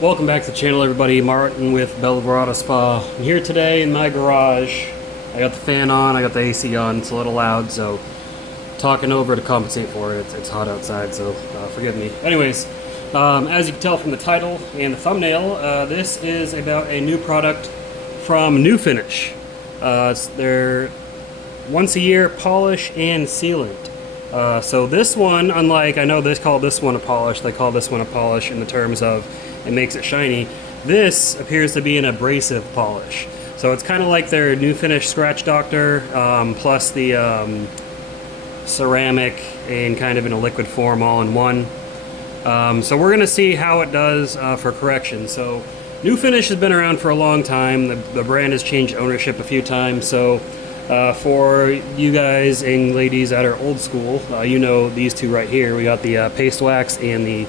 Welcome back to the channel, everybody. Martin with Belverado Spa. I'm here today in my garage. I got the fan on, I got the AC on. It's a little loud, so talking over to compensate for it. It's hot outside, so forgive me. Anyways, as you can tell from the title and the thumbnail, this is about a new product from New Finish. It's their once a year polish and sealant. So this one, unlike, I know they call this one a polish, they call this one a polish in the terms of it makes it shiny. This appears to be an abrasive polish. So it's kind of like their New Finish Scratch Doctor, plus the ceramic and kind of in a liquid form all in one. So we're going to see how it does for correction. So New Finish has been around for a long time. The brand has changed ownership a few times. So for you guys and ladies that are old school, you know these two right here. We got the paste wax and the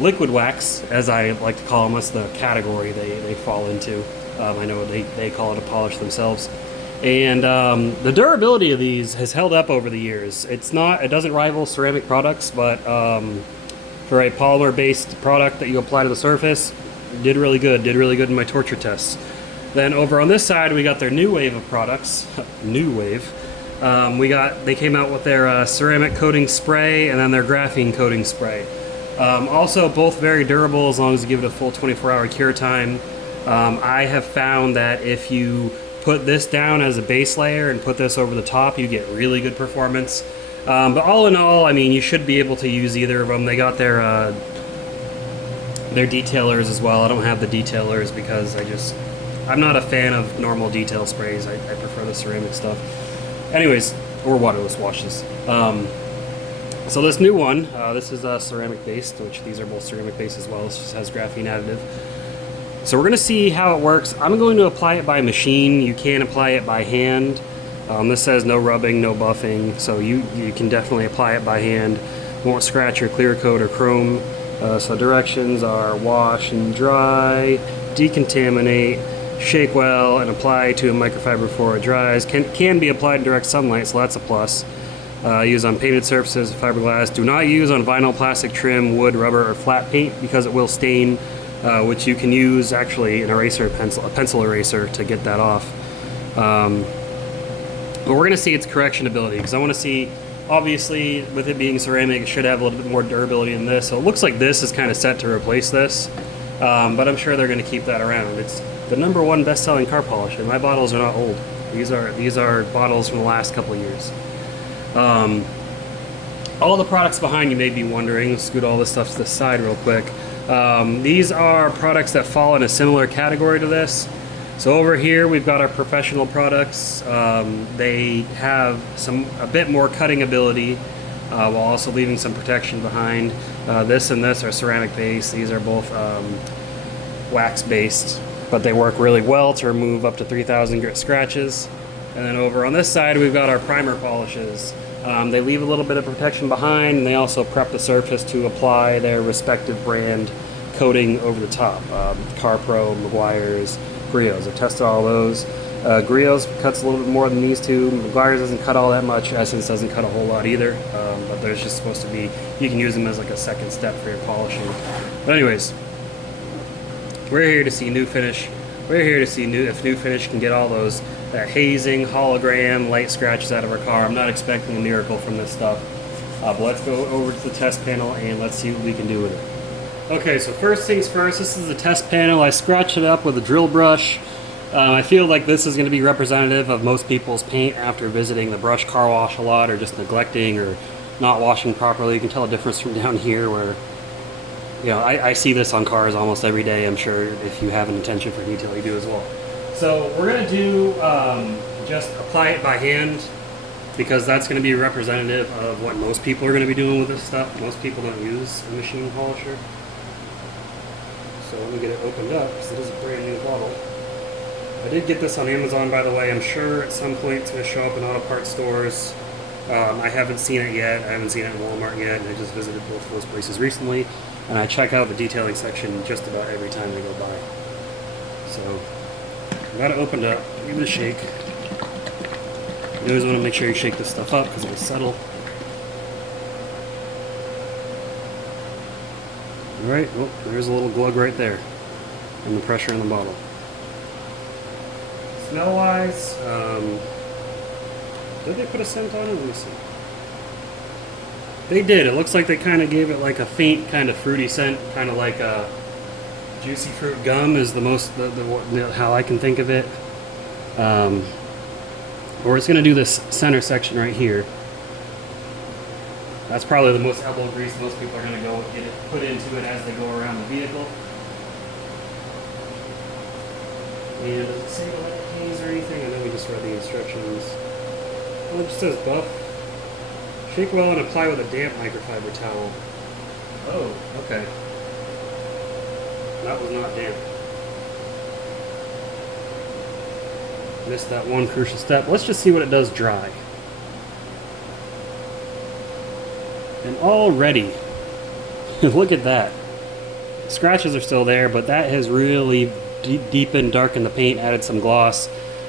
liquid wax, as I like to call them. That's the category they fall into. I know they call it a polish themselves. And the durability of these has held up over the years. It doesn't rival ceramic products, but for a polymer-based product that you apply to the surface, did really good in my torture tests. Then over on this side, we got their new wave of products. New wave. They came out with their ceramic coating spray and then their graphene coating spray. Also, both very durable as long as you give it a full 24-hour cure time. I have found that if you put this down as a base layer and put this over the top, you get really good performance. But all in all, I mean, you should be able to use either of them. They got their detailers as well. I don't have the detailers because I'm not a fan of normal detail sprays. I prefer the ceramic stuff. Anyways, or waterless washes. So this new one, this is ceramic based, which these are both ceramic based as well. This just has graphene additive. So we're going to see how it works. I'm going to apply it by machine. You can apply it by hand. This says no rubbing, no buffing, so you can definitely apply it by hand. Won't scratch or clear coat or chrome. So directions are wash and dry, decontaminate, shake well, and apply to a microfiber before it dries. Can be applied in direct sunlight, so that's a plus. Use on painted surfaces, fiberglass. Do not use on vinyl, plastic, trim, wood, rubber, or flat paint because it will stain, which you can use actually an eraser, a pencil eraser to get that off. But we're going to see its correction ability because I want to see, obviously, with it being ceramic, it should have a little bit more durability than this. So it looks like this is kind of set to replace this, but I'm sure they're going to keep that around. It's the #1 best-selling car polish, and my bottles are not old. These are bottles from the last couple of years. All the products behind you may be wondering, scoot all this stuff to the side real quick. These are products that fall in a similar category to this. So over here we've got our professional products. They have a bit more cutting ability while also leaving some protection behind. This and this are ceramic based. These are both wax based, but they work really well to remove up to 3,000 grit scratches. And then over on this side we've got our primer polishes. They leave a little bit of protection behind, and they also prep the surface to apply their respective brand coating over the top. CarPro, Meguiar's, Griot's. I've tested all those. Griot's cuts a little bit more than these two. Meguiar's doesn't cut all that much. Essence doesn't cut a whole lot either. But there's just supposed to be, you can use them as like a second step for your polishing. But anyways, we're here to see New Finish. We're here to see if New Finish can get all those hazing, hologram, light scratches out of our car. I'm not expecting a miracle from this stuff. But let's go over to the test panel and let's see what we can do with it. Okay, so first things first, this is the test panel. I scratched it up with a drill brush. I feel like this is going to be representative of most people's paint after visiting the brush car wash a lot or just neglecting or not washing properly. You can tell a difference from down here where, you know, I see this on cars almost every day. I'm sure if you have an attention for detail, you do as well. So we're going to do just apply it by hand because that's going to be representative of what most people are going to be doing with this stuff. Most people don't use a machine polisher. So let me get it opened up because it is a brand new bottle. I did get this on Amazon, by the way. I'm sure at some point it's going to show up in auto parts stores. I haven't seen it yet. I haven't seen it in Walmart yet, and I just visited both of those places recently. And I check out the detailing section just about every time I go by. So I got it opened up. Give it a shake. You always want to make sure you shake this stuff up because it will settle. Alright, oh, there's a little glug right there. And the pressure in the bottle. Smell-wise, did they put a scent on it? Let me see. They did. It looks like they kind of gave it like a faint kind of fruity scent, kind of like a juicy fruit gum is the most, how I can think of it. We're just going to do this center section right here. That's probably the most elbow grease most people are going to go get it put into it as they go around the vehicle. And does it say what haze or anything? I know we just read the instructions. Well, it just says buff. Shake well and apply with a damp microfiber towel. Oh, okay. That was not damp. Missed that one crucial step. Let's just see what it does dry. And already, look at that. Scratches are still there, but that has really deepened, darkened the paint, added some gloss.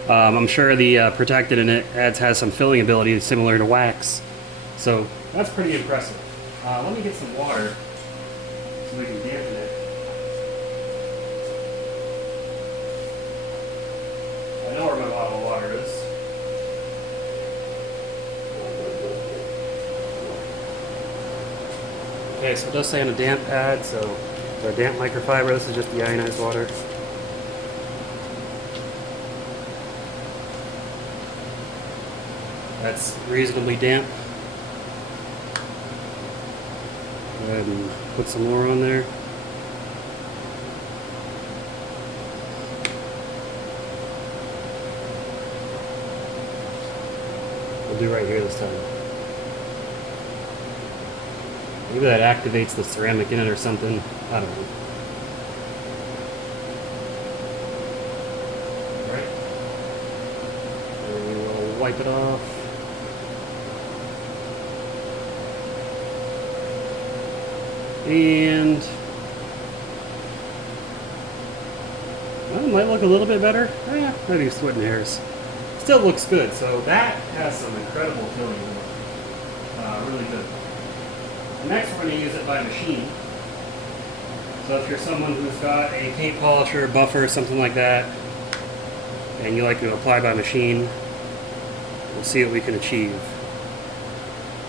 I'm sure the protectant in it has some filling ability similar to wax. So that's pretty impressive. Let me get some water so we can dampen it. I know where my bottle of water is. Okay, so it does say on a damp pad, so for a damp microfiber, this is just the ionized water. That's reasonably damp. Go ahead and put some more on there. We'll do right here this time. Maybe that activates the ceramic in it or something. I don't know. Alright. And we will wipe it off. And well, it might look a little bit better. Oh, yeah, maybe splitting hairs. Still looks good. So that has some incredible filling. Really good. Next, we're going to use it by machine. So if you're someone who's got a paint polisher, buffer, something like that, and you like to apply by machine, we'll see what we can achieve.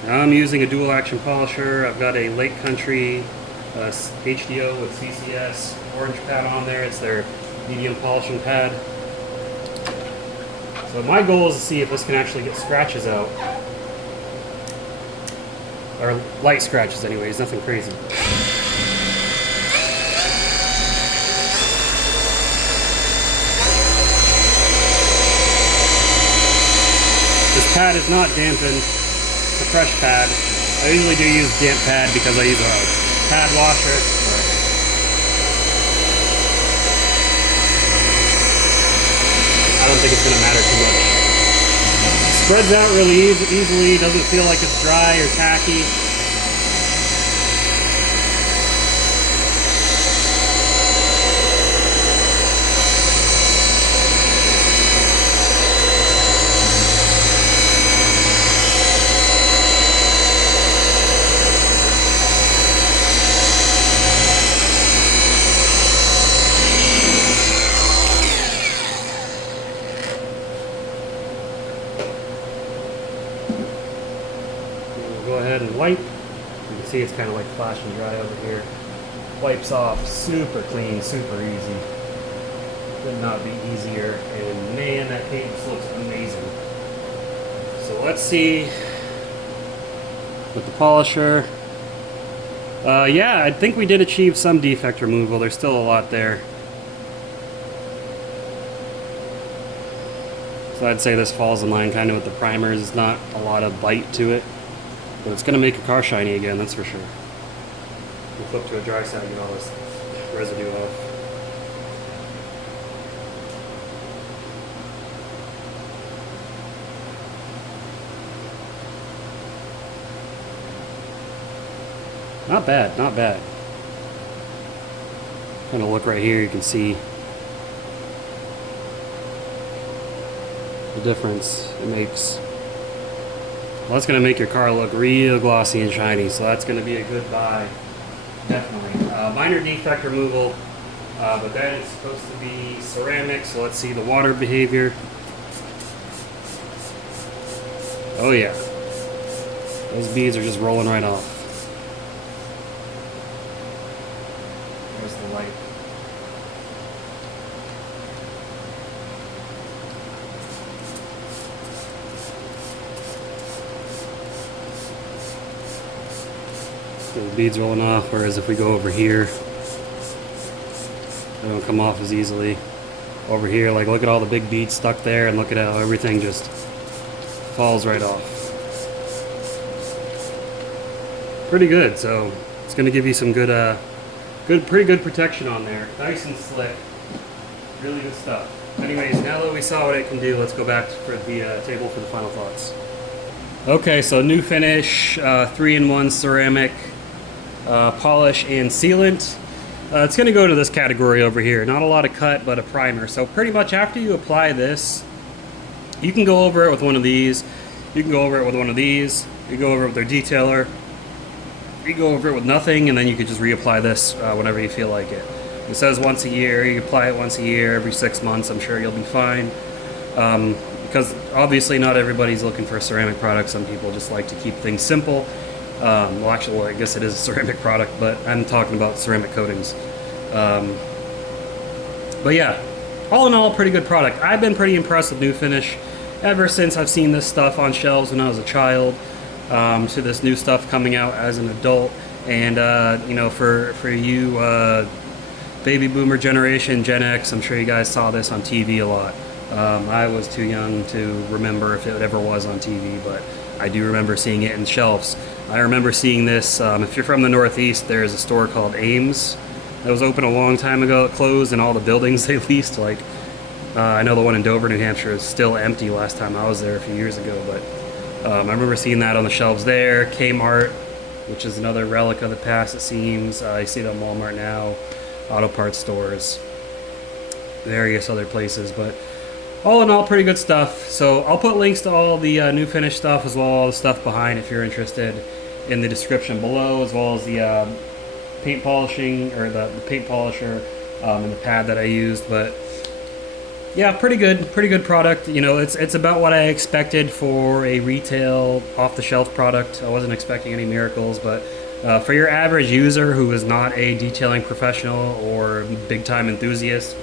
Now I'm using a dual action polisher. I've got a Lake Country HDO with CCS orange pad on there. It's their medium polishing pad. So my goal is to see if this can actually get scratches out. Or light scratches anyways, nothing crazy. This pad is not dampened, it's a fresh pad. I usually do use damp pad because I use a pad washer. I don't think it's going to matter too much. Spreads out really easily, doesn't feel like it's dry or tacky. Go ahead and wipe. You can see it's kind of like flash and dry over here. Wipes off super clean, super easy. Could not be easier. And man, that paint just looks amazing. So let's see with the polisher. Yeah, I think we did achieve some defect removal. There's still a lot there. So I'd say this falls in line kind of with the primers. It's not a lot of bite to it. But it's going to make your car shiny again, that's for sure. We'll flip to a dry side and get all this residue off. Not bad, not bad. Kind of look right here, you can see the difference it makes. Well, that's going to make your car look real glossy and shiny, so that's going to be a good buy, definitely. Minor defect removal, but then it's supposed to be ceramic, so let's see the water behavior. Oh yeah, those beads are just rolling right off. There's the light. The beads rolling off, whereas if we go over here, they don't come off as easily. Over here, like, look at all the big beads stuck there, and look at how everything just falls right off. Pretty good. So it's going to give you some good, pretty good protection on there. Nice and slick. Really good stuff. Anyways, now that we saw what it can do, let's go back for the table for the final thoughts. Okay, so new finish, 3-in-1 ceramic, polish and sealant. It's going to go to this category over here. Not a lot of cut, but a primer. So pretty much after you apply this, you can go over it with one of these. You can go over it with one of these. You go over it with their detailer. You go over it with nothing, and then you could just reapply this whenever you feel like it. It says once a year. You apply it once a year, every 6 months. I'm sure you'll be fine. Because obviously not everybody's looking for a ceramic product. Some people just like to keep things simple. Well, actually, I guess it is a ceramic product, but I'm talking about ceramic coatings. But yeah, all in all, pretty good product. I've been pretty impressed with New Finish ever since I've seen this stuff on shelves when I was a child, to this new stuff coming out as an adult. And you know, for you baby boomer generation, Gen X, I'm sure you guys saw this on TV a lot. I was too young to remember if it ever was on TV, but I do remember seeing it in shelves. I remember seeing this, if you're from the Northeast, there's a store called Ames that was open a long time ago. It closed, and all the buildings they leased, like, I know the one in Dover, New Hampshire is still empty last time I was there a few years ago, but I remember seeing that on the shelves there. Kmart, which is another relic of the past, it seems. You see it on Walmart now, auto parts stores, various other places, but all in all, pretty good stuff. So I'll put links to all the New Finish stuff, as well as all the stuff behind if you're interested, in the description below, as well as the paint polishing, or the paint polisher, and the pad that I used. But yeah, pretty good product. You know, it's about what I expected for a retail off-the-shelf product. I wasn't expecting any miracles, but for your average user who is not a detailing professional or big-time enthusiast,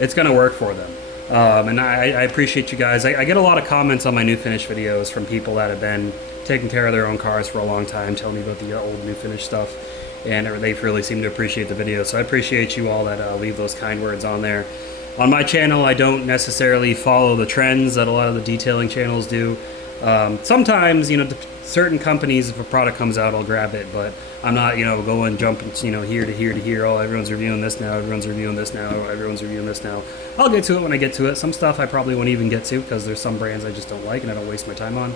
it's going to work for them. And I appreciate you guys. I get a lot of comments on my New Finish videos from people that have been taking care of their own cars for a long time, telling me about the old New Finish stuff, and they've really seemed to appreciate the video. So I appreciate you all that leave those kind words on there. On my channel, I don't necessarily follow the trends that a lot of the detailing channels do. Sometimes, you know, certain companies, if a product comes out, I'll grab it, but I'm not, you know, going jumping, you know, here to here to here. Oh, everyone's reviewing this now, everyone's reviewing this now, everyone's reviewing this now. I'll get to it when I get to it. Some stuff I probably won't even get to, because there's some brands I just don't like and I don't waste my time on.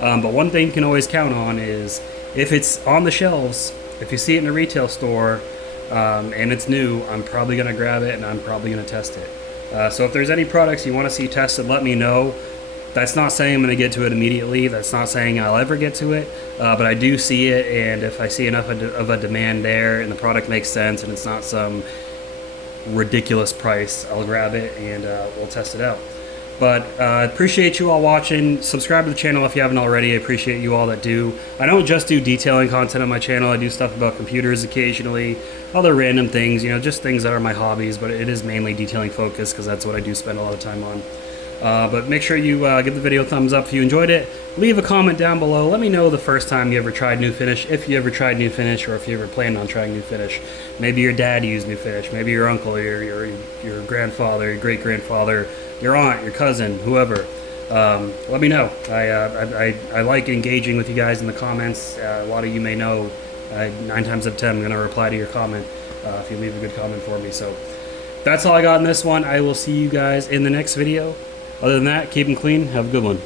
But one thing you can always count on is, if it's on the shelves, if you see it in a retail store, and it's new, I'm probably going to grab it and I'm probably going to test it. So if there's any products you want to see tested, let me know. That's not saying I'm going to get to it immediately. That's not saying I'll ever get to it. But I do see it, and if I see enough of a demand there and the product makes sense and it's not some ridiculous price, I'll grab it and we'll test it out. But I appreciate you all watching. Subscribe to the channel if you haven't already. I appreciate you all that do. I don't just do detailing content on my channel. I do stuff about computers occasionally, other random things, you know, just things that are my hobbies, but it is mainly detailing focused because that's what I do spend a lot of time on. But make sure you give the video a thumbs up if you enjoyed it. Leave a comment down below. Let me know the first time you ever tried New Finish, if you ever tried New Finish, or if you ever planned on trying New Finish. Maybe your dad used New Finish. Maybe your uncle, your grandfather, your great-grandfather, your aunt, your cousin, whoever. Let me know. I like engaging with you guys in the comments. A lot of you may know 9 times out of 10 I'm going to reply to your comment if you leave a good comment for me. So that's all I got in this one. I will see you guys in the next video. Other than that, keep them clean. Have a good one.